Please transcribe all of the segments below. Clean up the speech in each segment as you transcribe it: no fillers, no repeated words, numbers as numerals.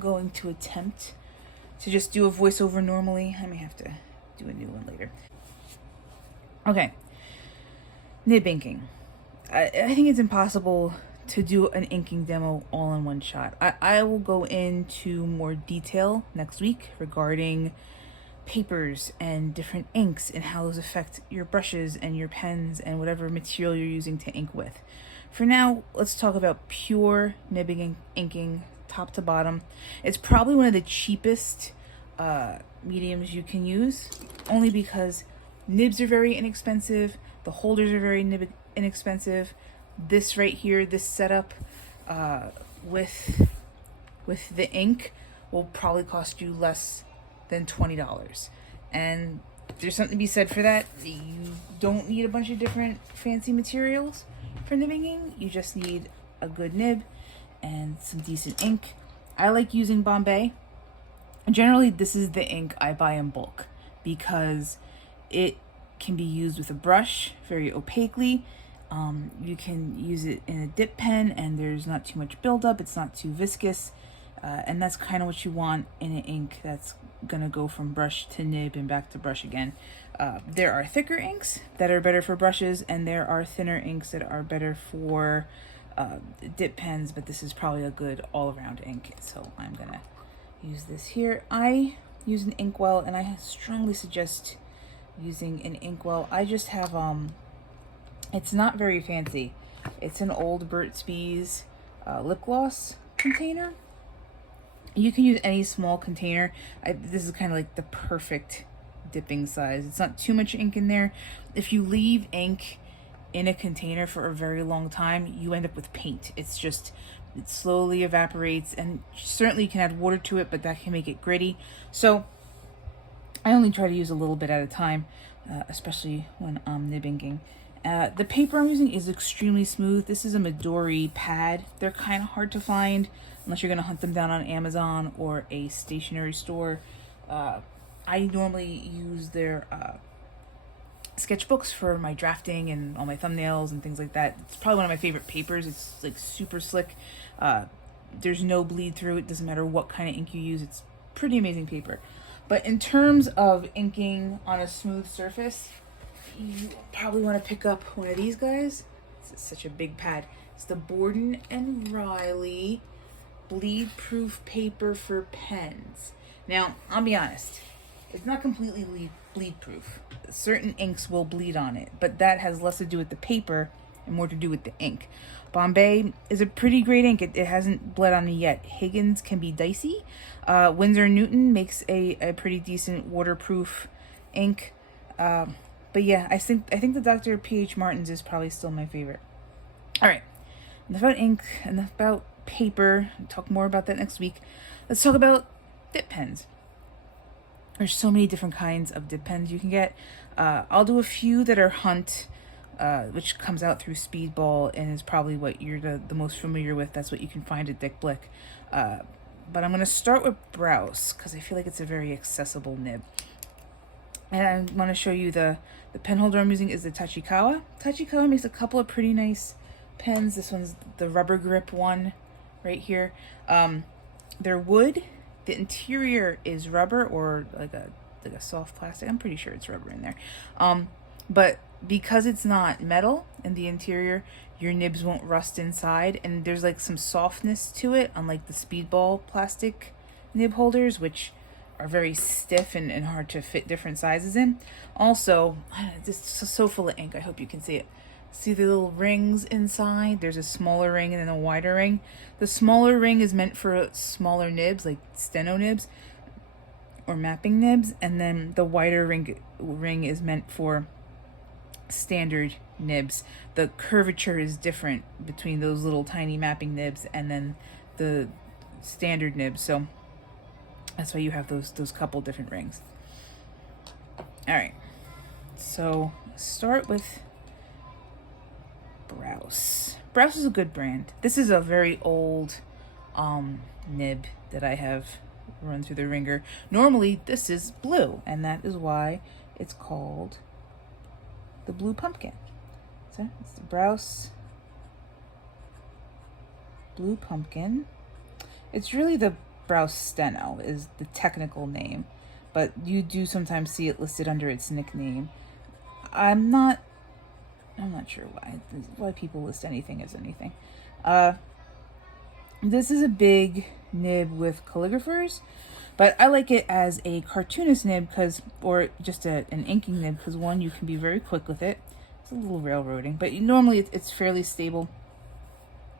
going to attempt to just do a voiceover normally. I may have to do a new one later. Okay. Nib inking. I think it's impossible to do an inking demo all in one shot. I will go into more detail next week regarding papers and different inks and how those affect your brushes and your pens and whatever material you're using to ink with. For now, let's talk about pure nibbing inking, top to bottom. It's probably one of the cheapest mediums you can use, only because nibs are very inexpensive, the holders are very inexpensive. This right here, this setup with the ink will probably cost you less than $20. And there's something to be said for that. You don't need a bunch of different fancy materials for nibbing. You just need a good nib and some decent ink. I like using Bombay. Generally, this is the ink I buy in bulk because it can be used with a brush very opaquely. You can use it in a dip pen and there's not too much buildup. It's not too viscous. And that's kind of what you want in an ink that's gonna go from brush to nib and back to brush again. There are thicker inks that are better for brushes, and there are thinner inks that are better for dip pens, but this is probably a good all-around ink, so I'm gonna use this here. I use an inkwell, and I strongly suggest using an inkwell. I just have it's not very fancy. It's an old Burt's Bees lip gloss container. You can use any small container. This is kind of like the perfect dipping size. It's not too much ink in there. If you leave ink in a container for a very long time, you end up with paint. It slowly evaporates, and certainly you can add water to it, but that can make it gritty. So I only try to use a little bit at a time, especially when I'm nib inking. The paper I'm using is extremely smooth. This is a Midori pad. They're kind of hard to find unless you're going to hunt them down on Amazon or a stationery store. I normally use their sketchbooks for my drafting and all my thumbnails and things like that. It's probably one of my favorite papers. It's like super slick. There's no bleed through. It doesn't matter what kind of ink you use. It's pretty amazing paper. But in terms of inking on a smooth surface, you probably want to pick up one of these guys. It's such a big pad. It's the Borden and Riley bleed proof paper for pens. Now, I'll be honest, it's not completely bleed proof. Certain inks will bleed on it, but that has less to do with the paper and more to do with the ink. Bombay is a pretty great ink. It hasn't bled on me yet. Higgins can be dicey. Winsor & Newton makes a pretty decent waterproof ink. But yeah, I think the Dr. P.H. Martin's is probably still my favorite. All right, enough about ink, enough about paper. I'll talk more about that next week. Let's talk about dip pens. There's so many different kinds of dip pens you can get. I'll do a few that are Hunt, which comes out through Speedball and is probably what you're the most familiar with. That's what you can find at Dick Blick. But I'm going to start with Brause because I feel like it's a very accessible nib. And I want to show you the pen holder I'm using is the Tachikawa. Tachikawa makes a couple of pretty nice pens. This one's the rubber grip one right here. They're wood. The interior is rubber or like a soft plastic. I'm pretty sure it's rubber in there. But because it's not metal in the interior, your nibs won't rust inside, and there's like some softness to it, unlike the Speedball plastic nib holders, which are very stiff and hard to fit different sizes in. Also, this is so full of ink. I hope you can see it. See the little rings inside? There's a smaller ring and then a wider ring. The smaller ring is meant for smaller nibs, like Steno nibs or mapping nibs, and then the wider ring is meant for standard nibs. The curvature is different between those little tiny mapping nibs and then the standard nibs. So that's why you have those couple different rings. All right, so start with Brause. Brause is a good brand. This is a very old nib that I have run through the ringer. Normally this is blue, and that is why it's called the Blue Pumpkin. So it's the Brause Blue Pumpkin. It's really the Brause Steno is the technical name, but you do sometimes see it listed under its nickname. I'm not sure why people list anything as anything. This is a big nib with calligraphers, but I like it as a cartoonist nib or just an inking nib, because one, you can be very quick with it. It's a little railroading, but normally it's fairly stable.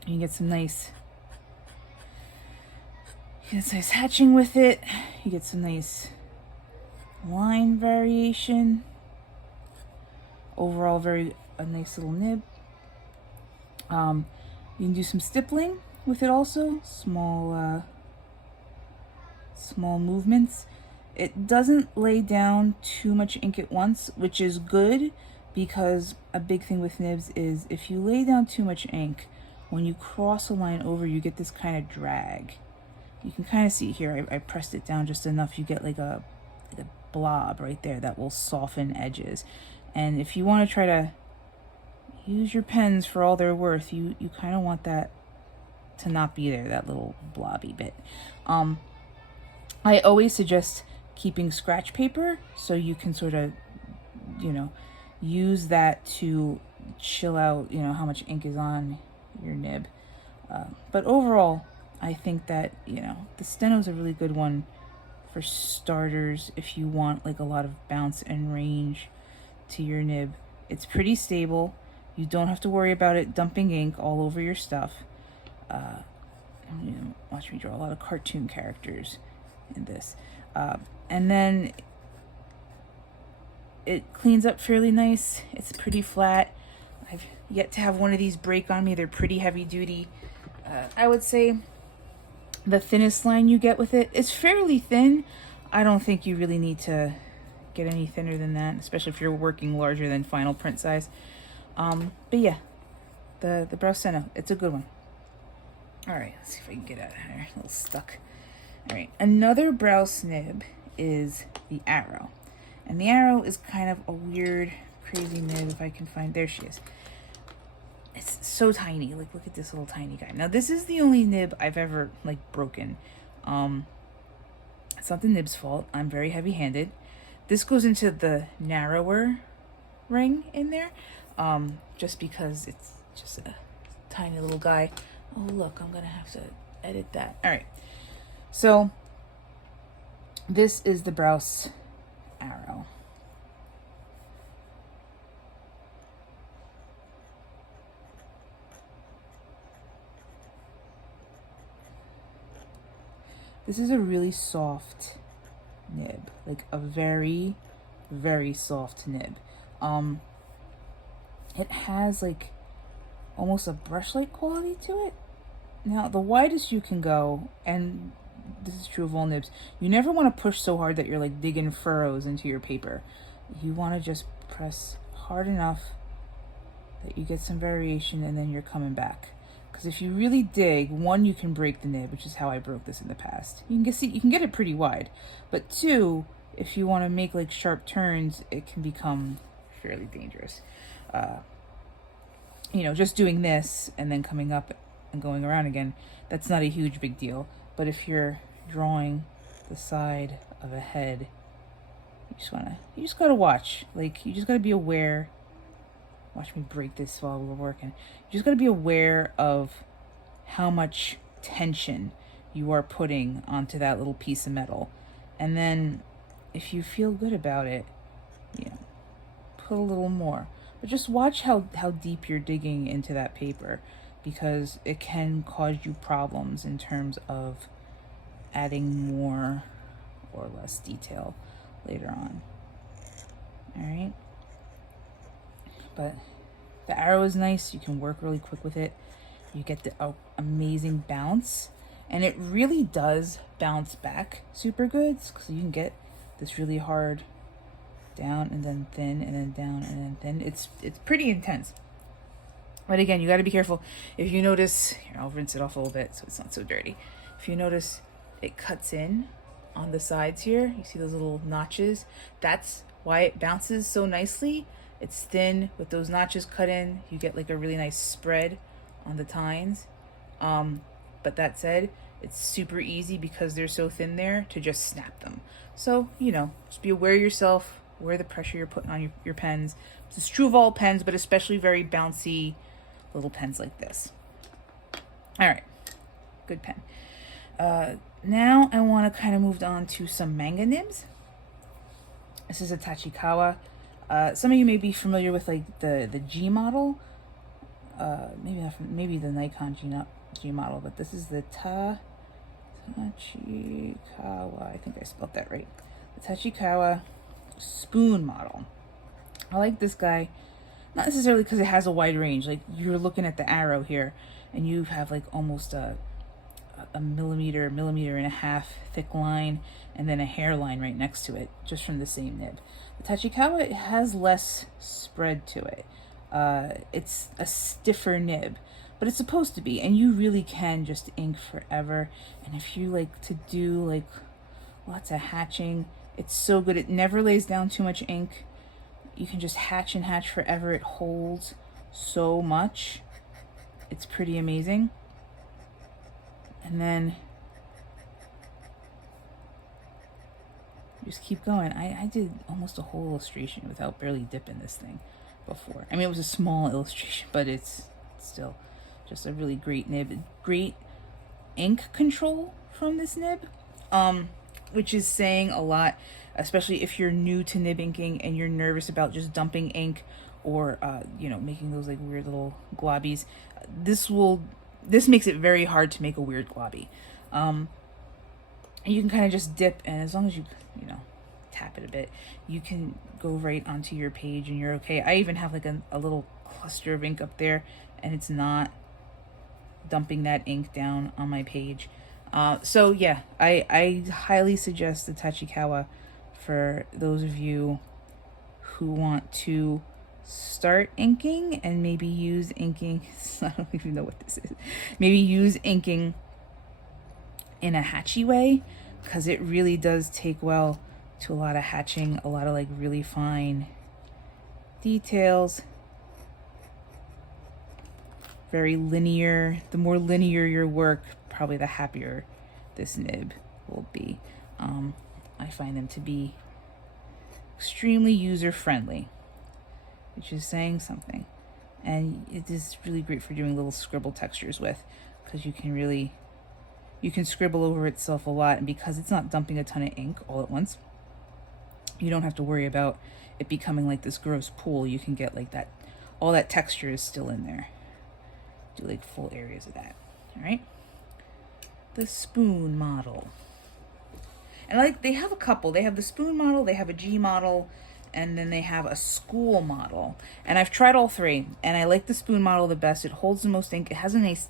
You can get some nice hatching with it. You get some nice line variation. Overall, a nice little nib. You can do some stippling with it also. Small movements. It doesn't lay down too much ink at once, which is good, because a big thing with nibs is if you lay down too much ink, when you cross a line over, you get this kind of drag. You can kind of see here, I pressed it down just enough, you get like a blob right there that will soften edges. And if you want to try to use your pens for all they're worth, you kind of want that to not be there, that little blobby bit. I always suggest keeping scratch paper so you can sort of, use that to chill out, how much ink is on your nib. But overall, I think that, the Steno is a really good one for starters if you want like a lot of bounce and range to your nib. It's pretty stable. You don't have to worry about it dumping ink all over your stuff. Watch me draw a lot of cartoon characters in this. And then it cleans up fairly nice. It's pretty flat. I've yet to have one of these break on me. They're pretty heavy duty. I would say the thinnest line you get with it is fairly thin. I don't think you really need to get any thinner than that, especially if you're working larger than final print size. But yeah, the Brause Steno, it's a good one. All right, let's see if I can get out of here. A little stuck. All right, another Brause nib is the Arrow. And the Arrow is kind of a weird, crazy nib. If I can find, there she is. It's so tiny. Like, look at this little tiny guy. Now, this is the only nib I've ever, broken. It's not the nib's fault. I'm very heavy-handed. This goes into the narrower ring in there, just because it's just a tiny little guy. Oh, look, I'm going to have to edit that. All right. So, this is the Brause Arrow. This is a really soft nib, like a very, very soft nib. It has almost a brush-like quality to it. Now, the widest you can go, and this is true of all nibs, you never want to push so hard that you're digging furrows into your paper. You want to just press hard enough that you get some variation, and then you're coming back. Because if you really dig, one, you can break the nib, which is how I broke this in the past. You can get it pretty wide. But two, if you want to make sharp turns, it can become fairly dangerous. Just doing this and then coming up and going around again, that's not a huge big deal. But if you're drawing the side of a head, you just gotta watch. You just gotta be aware. Watch me break this while we're working. You just gotta be aware of how much tension you are putting onto that little piece of metal. And then if you feel good about it, put a little more. But just watch how deep you're digging into that paper, because it can cause you problems in terms of adding more or less detail later on. All right. But the Arrow is nice. You can work really quick with it. You get the amazing bounce, and it really does bounce back super good, because you can get this really hard down and then thin and then down and then thin. It's pretty intense. But again, you got to be careful. If you notice, here, I'll rinse it off a little bit so it's not so dirty. If you notice, it cuts in on the sides here. You see those little notches? That's why it bounces so nicely. It's thin with those notches cut in. You get a really nice spread on the tines. But that said, it's super easy because they're so thin there to just snap them. So, you know, just be aware of yourself, aware of the pressure you're putting on your pens. This is true of all pens, but especially very bouncy little pens like this. All right, good pen. Now I want to kind of move on to some manga nibs. This is a Tachikawa. Some of you may be familiar with like the G model. Maybe the Nikon G model, but this is the Tachikawa. I think I spelled that right. The Tachikawa spoon model. I like this guy, not necessarily because it has a wide range. Like you're looking at the arrow here, and you have like almost a millimeter and a half thick line, and then a hairline right next to it, just from the same nib. The Tachikawa, it has less spread to it. It's a stiffer nib, but it's supposed to be, and you really can just ink forever. And if you like to do like lots of hatching, it's so good. It never lays down too much ink. You can just hatch and hatch forever. It holds so much. It's pretty amazing. And then just keep going. I did almost a whole illustration without barely dipping this thing before. I mean, it was a small illustration, but it's still just a really great nib. Great ink control from this nib, which is saying a lot, especially if you're new to nib inking and you're nervous about just dumping ink or you know, making those like weird little globbies. This makes it very hard to make a weird globby. You can kind of just dip, and as long as you know, tap it a bit, you can go right onto your page and you're okay. I even have like a little cluster of ink up there, and it's not dumping that ink down on my page. So yeah, I highly suggest the Tachikawa for those of you who want to start inking and maybe use inking. I don't even know what this is. Maybe use inking in a hatchy way, because it really does take well to a lot of hatching, a lot of like really fine details. Very linear. The more linear your work, probably the happier this nib will be. I find them to be extremely user-friendly, which is saying something. And it is really great for doing little scribble textures with, because you can scribble over itself a lot, and because it's not dumping a ton of ink all at once, you don't have to worry about it becoming like this gross pool. You can get like that, all that texture is still in there. Do like full areas of that. All right, the spoon model. And like they have a couple. They have the spoon model, they have a G model, and then they have a school model. And I've tried all three, and I like the spoon model the best. It holds the most ink. It has a nice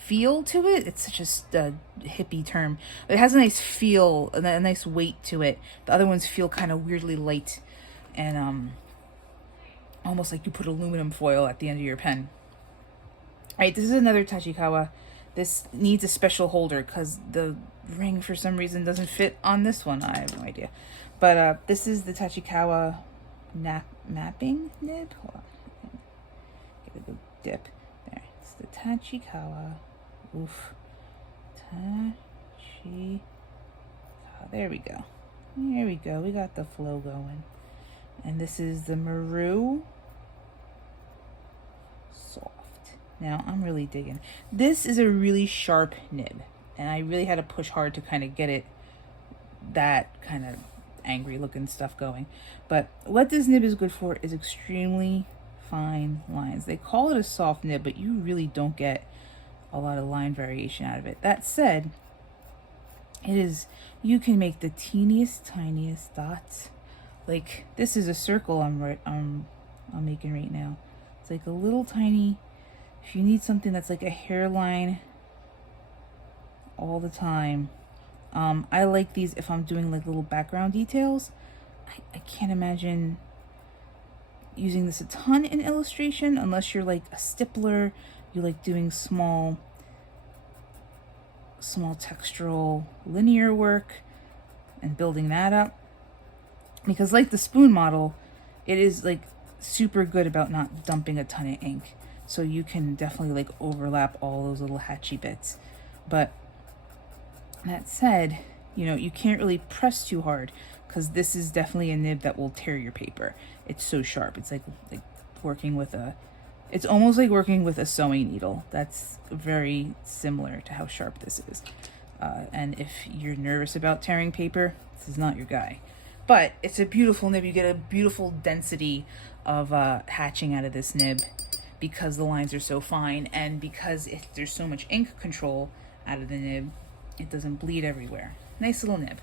feel to it. It's such a hippie term. It has a nice feel, a nice weight to it. The other ones feel kind of weirdly light, and almost like you put aluminum foil at the end of your pen. All right, this is another Tachikawa. This needs a special holder because the ring for some reason doesn't fit on this one. I have no idea. But this is the Tachikawa mapping nib. Hold on. Get a good dip. There. It's the Tachikawa. Oof. Tachikawa. There we go. There we go. We got the flow going. And this is the Maru Soft. Now, I'm really digging. This is a really sharp nib, and I really had to push hard to kind of get it, that kind of angry looking stuff going. But what this nib is good for is extremely fine lines. They call it a soft nib, but you really don't get a lot of line variation out of it. That said, you can make the teeniest, tiniest dots. Like, this is a circle I'm making right now. It's like a little tiny. If you need something that's like a hairline all the time, I like these if I'm doing like little background details. I can't imagine using this a ton in illustration unless you're like a stippler, you like doing small textural linear work and building that up. Because like the spoon model, it is like super good about not dumping a ton of ink. So you can definitely like overlap all those little hatchy bits. But That said, you know, you can't really press too hard because this is definitely a nib that will tear your paper. It's so sharp. It's like working with a, it's almost like working with a sewing needle. That's very similar to how sharp this is. And if you're nervous about tearing paper, this is not your guy. But it's a beautiful nib. You get a beautiful density of hatching out of this nib because the lines are so fine, and because there's so much ink control out of the nib, it doesn't bleed everywhere. Nice little nib.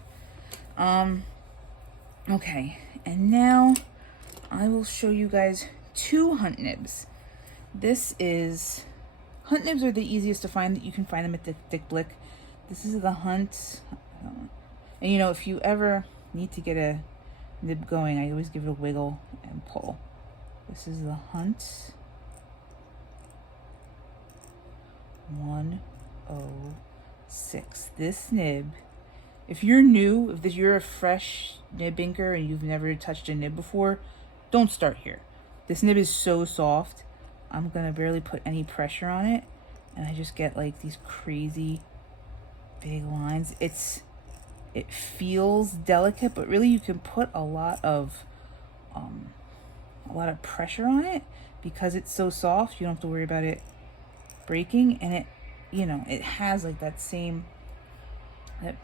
Okay, and now I will show you guys two hunt nibs. Hunt nibs are the easiest to find. You can find them at Dick Blick. This is the Hunt. And you know, if you ever need to get a nib going, I always give it a wiggle and pull. This is the Hunt 106. This nib, if you're new, if you're a fresh nib inker and you've never touched a nib before, don't start here. This nib is so soft. I'm gonna barely put any pressure on it, and I just get like these crazy big lines. It feels delicate, but really you can put a lot of pressure on it because it's so soft. You don't have to worry about it breaking, and it, you know, it has like that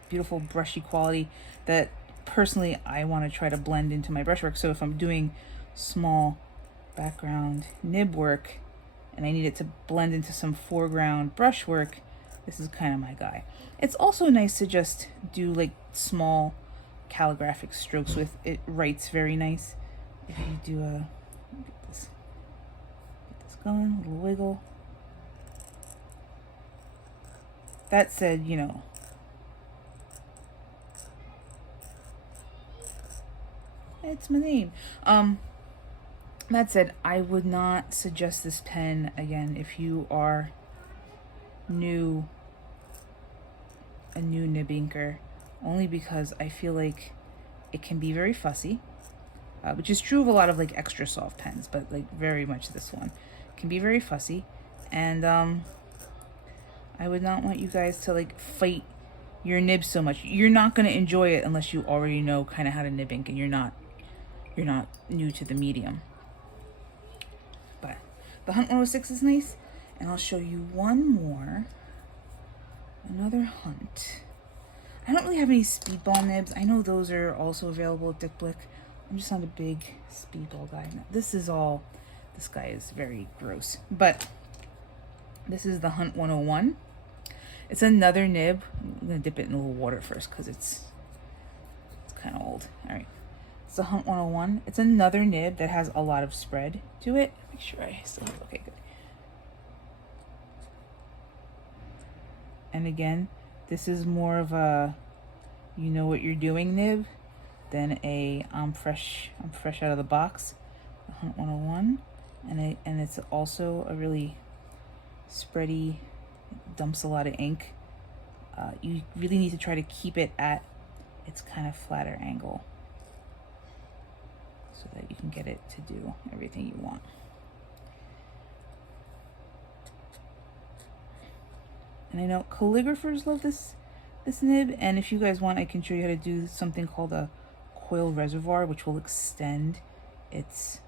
beautiful brushy quality that personally I want to try to blend into my brushwork. So if I'm doing small background nib work and I need it to blend into some foreground brushwork, this is kind of my guy. It's also nice to just do like small calligraphic strokes with it. Writes very nice. If you do get this going, a little wiggle. That said, you know, it's my name. That said, I would not suggest this pen again if you are a new nib inker, only because I feel like it can be very fussy, which is true of a lot of like extra soft pens, but like very much this one can be very fussy, and I would not want you guys to like fight your nib so much. You're not going to enjoy it unless you already know kind of how to nib ink and you're not new to the medium. But the Hunt 106 is nice, and I'll show you one more. Another Hunt. I don't really have any speedball nibs. I know those are also available at Dick Blick. I'm just not a big speedball guy. Now, this guy is very gross. But this is the Hunt 101. It's another nib. I'm gonna dip it in a little water first because it's kind of old. All right. It's the Hunt 101. It's another nib that has a lot of spread to it. Make sure I still, okay, good. And again, this is more of a you know what you're doing nib than a I'm fresh out of the box. The Hunt 101, and it's also a really spready, dumps a lot of ink. You really need to try to keep it at its kind of flatter angle so that you can get it to do everything you want. And I know calligraphers love this nib, and if you guys want, I can show you how to do something called a coil reservoir, which will extend its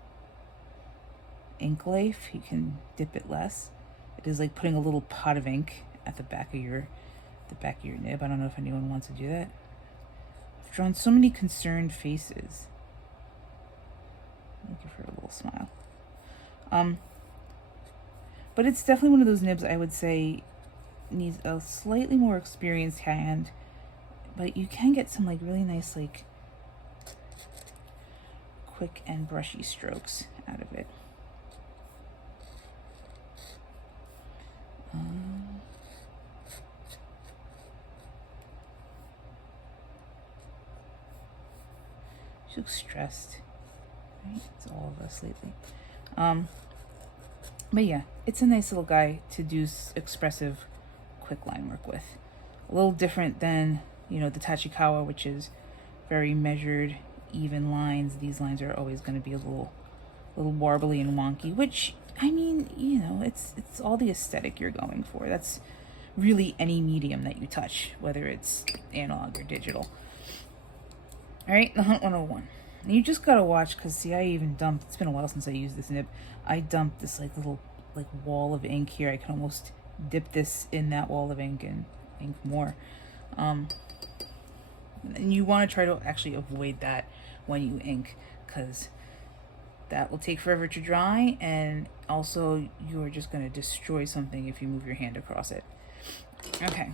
ink life. You can dip it less. It is like putting a little pot of ink at the back of your nib. I don't know if anyone wants to do that. I've drawn so many concerned faces. I'll give her a little smile. But it's definitely one of those nibs I would say needs a slightly more experienced hand, but you can get some like really nice like quick and brushy strokes out of it. She looks stressed, right? It's all of us lately. But yeah, it's a nice little guy to do expressive quick line work with. A little different than, you know, the Tachikawa, which is very measured, even lines. These lines are always going to be a little warbly and wonky, which, I mean, you know, it's all the aesthetic you're going for. That's really any medium that you touch, whether it's analog or digital. All right, the Hunt 101. And you just gotta watch, because see, I even dumped, it's been a while since I used this nib. I dumped this like little like wall of ink here. I can almost dip this in that wall of ink and ink more. And you want to try to actually avoid that when you ink, because that will take forever to dry, and also you're just going to destroy something if you move your hand across it. Okay.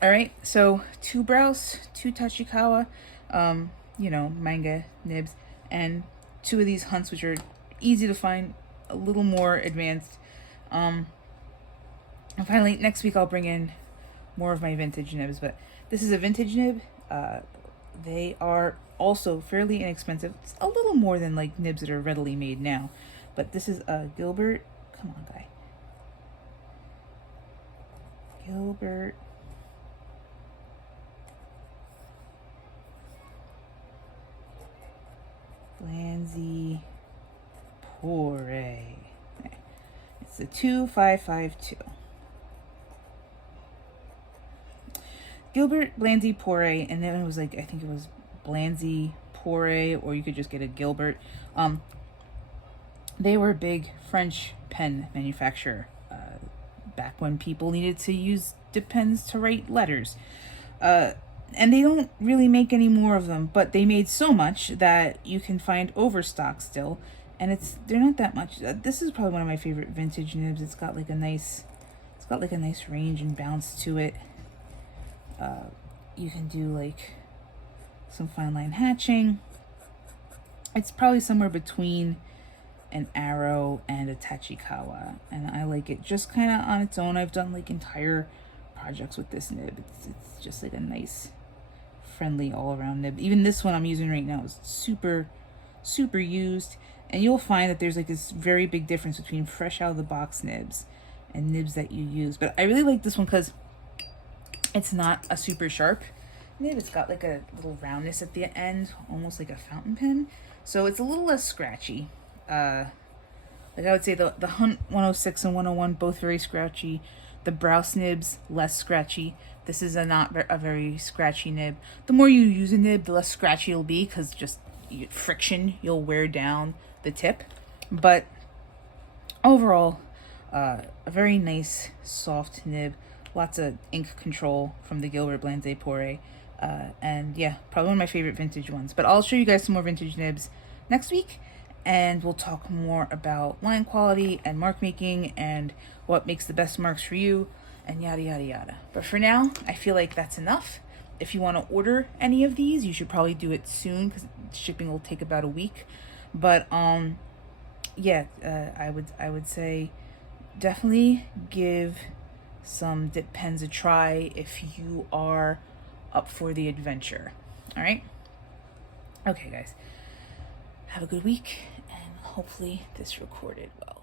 All right, so 2 Brause, 2 Tachikawa, you know, manga nibs, and 2 of these Hunts, which are easy to find, a little more advanced. And finally, next week I'll bring in more of my vintage nibs, but this is a vintage nib. They are also fairly inexpensive. It's a little more than like nibs that are readily made now, but this is a Gilbert. Come on, guy. Gilbert. Blanzey. Pourre. It's the 2552. Gilbert, Blanzey, Pourre, and then it was like, I think it was Blanzey, Pourre, or you could just get a Gilbert. They were a big French pen manufacturer back when people needed to use dip pens to write letters. And they don't really make any more of them, but they made so much that you can find overstock still, and they're not that much. This is probably one of my favorite vintage nibs. It's got like a nice range and bounce to it. You can do like some fine line hatching. It's probably somewhere between an Arrow and a Tachikawa, and I like it just kind of on its own. I've done like entire projects with this nib. It's just like a nice, friendly all-around nib. Even this one I'm using right now is super used, and you'll find that there's like this very big difference between fresh out of the box nibs and nibs that you use. But I really like this one because it's not a super sharp nib. It's got like a little roundness at the end, almost like a fountain pen, so it's a little less scratchy. Like I would say the Hunt 106 and 101 both very scratchy. The Brause nibs less scratchy. This is not a very scratchy nib. The more you use a nib, the less scratchy it'll be, because just friction, you'll wear down the tip. But overall, a very nice soft nib. Lots of ink control from the Gilbert, Blanzey, Pourre. And yeah, probably one of my favorite vintage ones. But I'll show you guys some more vintage nibs next week, and we'll talk more about line quality and mark making and what makes the best marks for you, and yada yada yada. But for now, I feel like that's enough. If you want to order any of these, you should probably do it soon, because shipping will take about a week. But yeah, I would say definitely give some dip pens a try if you are up for the adventure. All right. Okay, guys. Have a good week, and hopefully this recorded well.